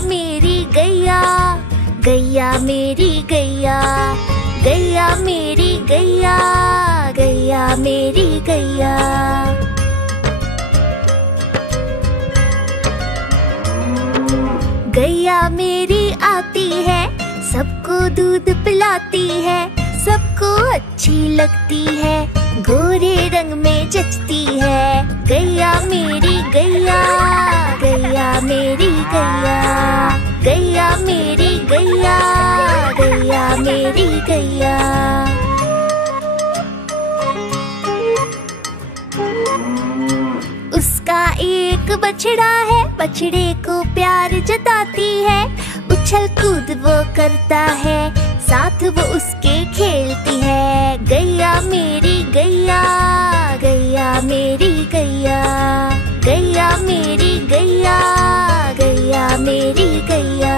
मेरी गैया, गैया मेरी गैया, गैया मेरी गैया, गैया मेरी गैया। गैया मेरी आती है, सबको दूध पिलाती है, सबको अच्छी लगती है, गोरे रंग में जचती है। गैया मेरी गैया, गैया मेरी गैया, गैया मेरी गैया, गैया मेरी गैया। उसका एक बछड़ा है, बछड़े को प्यार जताती है, उछल कूद वो करता है, साथ वो उसके खेलती है। गैया मेरी गैया, गैया मेरी गैया, गैया मेरी गैया, गैया मेरी गैया।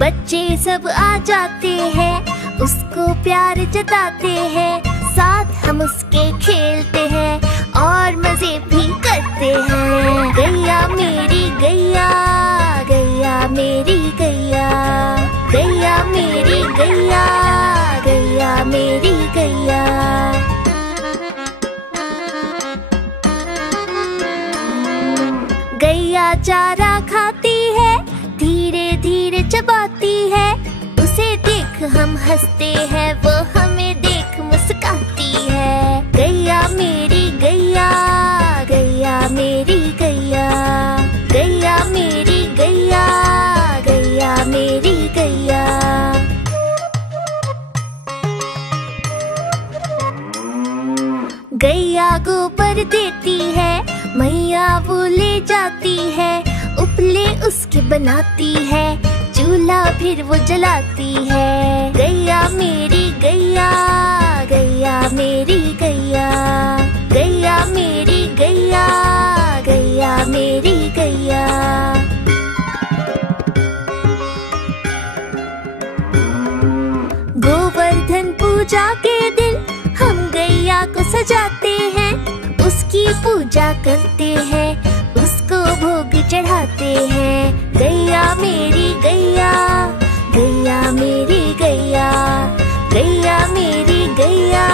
बच्चे सब आ जाते हैं, उसको प्यार जताते हैं, साथ हम उसके खेलते हैं और मजे भी करते हैं। गैया मेरी गैया, गैया मेरी गैया, गैया मेरी गैया, गैया मेरी गैया। गैया चारा खाती है, धीरे धीरे चबाती है, उसे देख हम हंसते हैं, वो हमें देख मुस्काती है। गैया मेरी गैया, गैया मेरी गैया, गैया मेरी गैया, गैया मेरी गैया। गैया गोबर देती है, मैया वो ले जाती है, उपले उसके बनाती है, चूल्हा फिर वो जलाती है। गैया मेरी गैया, गैया मेरी गैया, गैया मेरी गैया, गैया मेरी गैया। गोवर्धन पूजा के दिन हम गैया को सजाते हैं, उसकी पूजा करते हैं, उसको भोग चढ़ाते हैं। गैया मेरी गैया, गैया मेरी गैया, गैया मेरी गैया,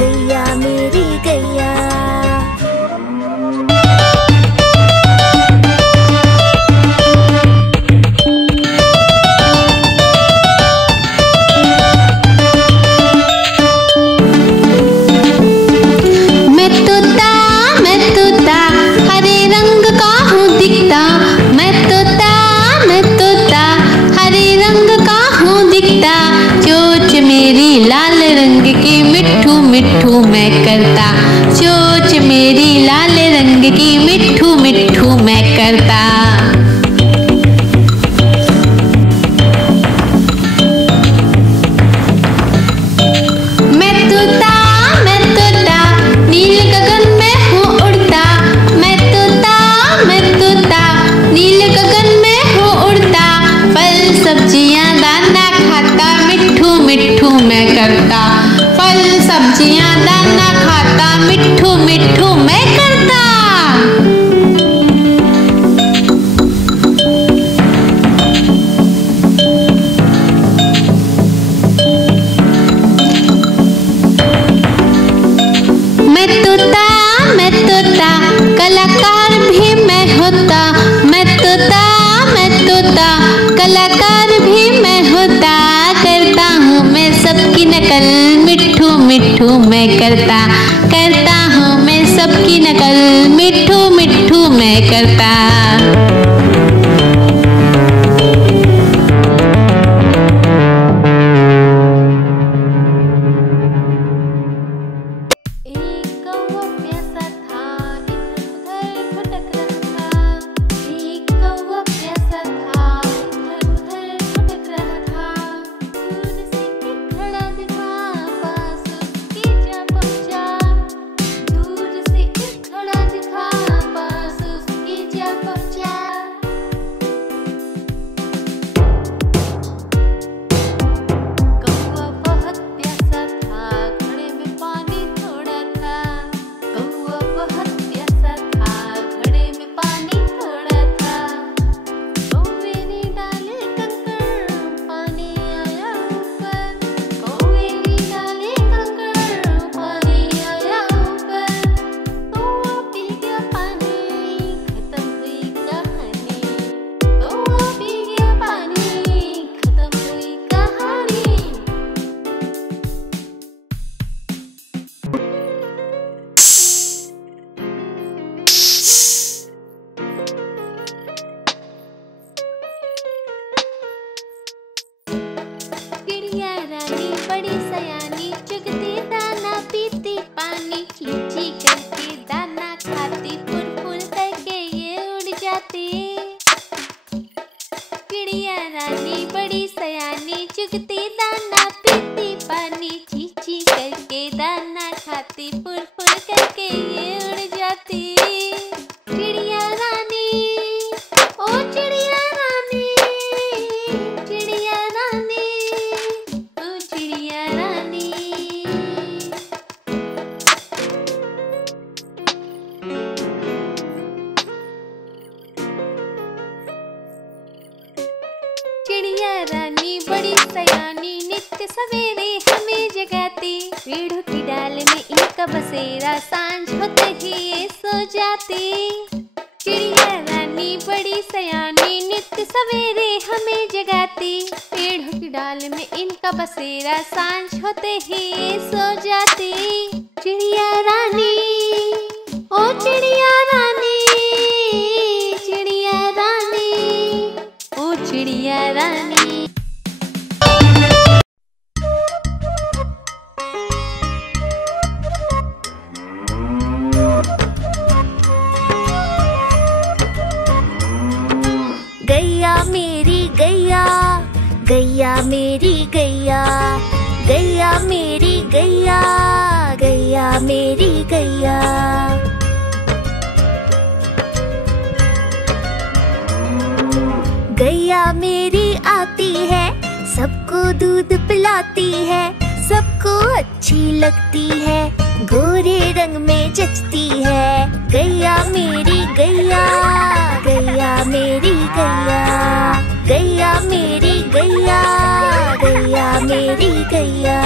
गैया मेरी गैया। मिठू मैं करता, चोंच मेरी लाल रंग की मिठू मिठू मैं करता। मैं तोता नील गगन में हूँ उड़ता, मैं तोता नील गगन में हूँ उड़ता, फल सब्जियाँ दाना खाता, मिठू मिठू मैं करता, फल सब्जियाँ दाना खाता, मिठू मिठू मैं करता। मैं तोता कलाकार भी मैं होता, मैं तोता कलाकार भी मैं होता, करता हूँ मैं सबकी नकल, मिठू मिठू मैं करता हूँ मैं सबकी नकल, मिठू मिठू मैं करता। जब छाती फुल फुल करके ये उड़ जाती। चिड़िया रानी, ओ चिड़िया रानी, चिड़िया रानी, ओ चिड़िया रानी। चिड़िया रानी बड़ी सयानी, नित्य सवेरे हमें जगाती। पेड़ों की डाल में इनका बसेरा, सांझ होते ही ये सो जाती। चिड़िया रानी बड़ी सयानी, नित्य सवेरे हमें जगाती। पेड़ों की डाल में इनका बसेरा, सांझ होते ही ये सो जाती। चिड़िया रानी, ओ चिड़िया रानी, चिड़िया रानी, ओ चिड़िया रानी। गैया मेरी गैया, गैया मेरी गैया, गैया मेरी गैया, गैया मेरी गैया। गैया मेरी आती है, सबको दूध पिलाती है, सबको अच्छी लगती है, गोरे रंग में जचती है। गैया मेरी गैया, गैया मेरी गैया, गैया मेरी गैया, गैया मेरी गैया।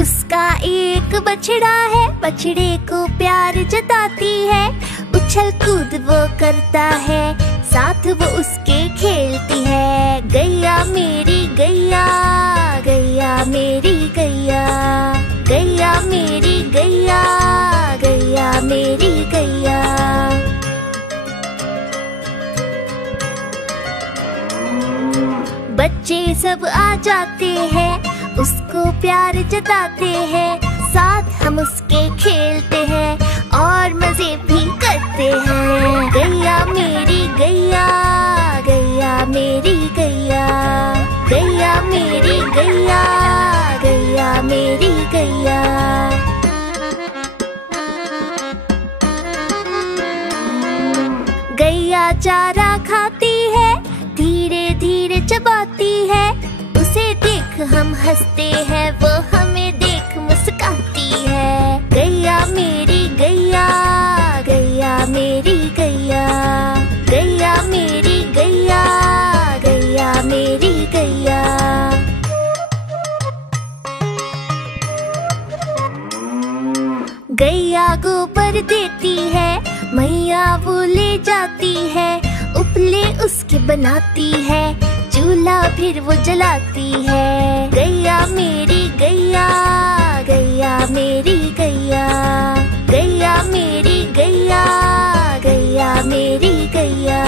उसका एक बछड़ा है, बछड़े को प्यार जताती है, उछल कूद वो करता है, साथ वो उसके खेलती है। गैया मेरी गैया, गैया मेरी गैया, गैया मेरी गैया, गैया मेरी गैया। बच्चे सब आ जाते हैं, उसको प्यार जताते हैं, साथ हम उसके खेलते हैं और मजे भी करते हैं। गैया मेरी गैया, गैया मेरी गैया, गैया मेरी गैया, गैया मेरी गैया। गैया चारा खाती है, धीरे धीरे चबाती है, उसे देख हम हंसते हैं, वो हमें देख मुस्काती है। गैया मेरी गैया, गैया मेरी गैया, गैया मेरी गैया, गैया मेरी गैया। गैया गोबर देती है, मैया वो ले जाती है, उपले उसके बनाती है, चूल्हा फिर वो जलाती है। गैया मेरी गैया, गैया मेरी गैया, गैया मेरी गैया, गैया मेरी गैया।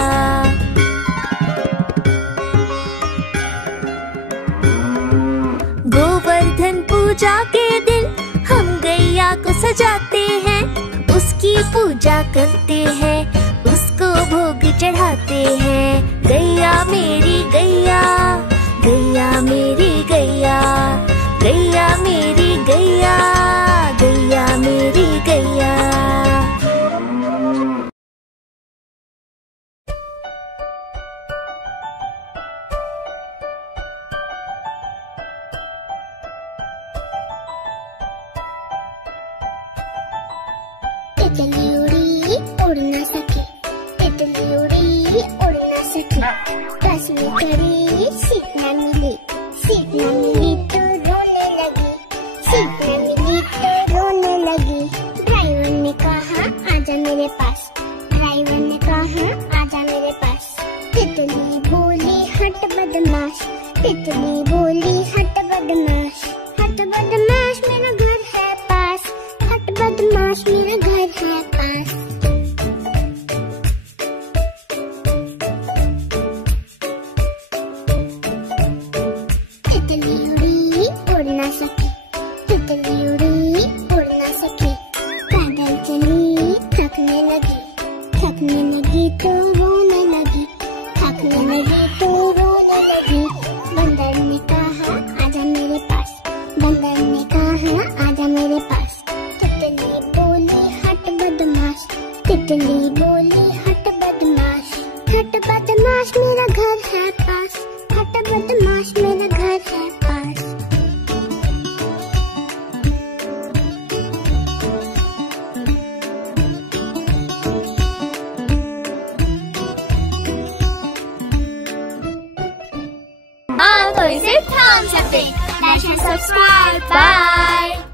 गोवर्धन पूजा के दिन हम गैया को सजाते हैं, उसकी पूजा करते हैं, उसको भोग चढ़ाते हैं। गैया मेरी गैया, गैया मेरी गैया, गैया मेरी गैया, गैया मेरी गैया। तितली उड़ी उड़ न सके, तितली उड़ी उड़ न सके, बस में खड़ी सीट न मिली, सीट न मिली तो रोने लगी, सीट न मिली तो रोने लगी। ड्राइवर ने कहा आजा मेरे पास, ड्राइवर ने कहा आजा मेरे पास। तितली बोली हट बदमाश, तितली बोली हट बदमाश, हट बदमाश मेरा घर है पास, हट बदमाश मेरा घर है पास। तितली उड़ी उड़ न सकी, तितली उड़ी उड़ न सकी, पैदल चली थकने लगी, थकने लगी तो रोने लगी, थकने लगी तो रोने लगी। बंदर ने तो इसे थाम सकते। Like and subscribe. बाय।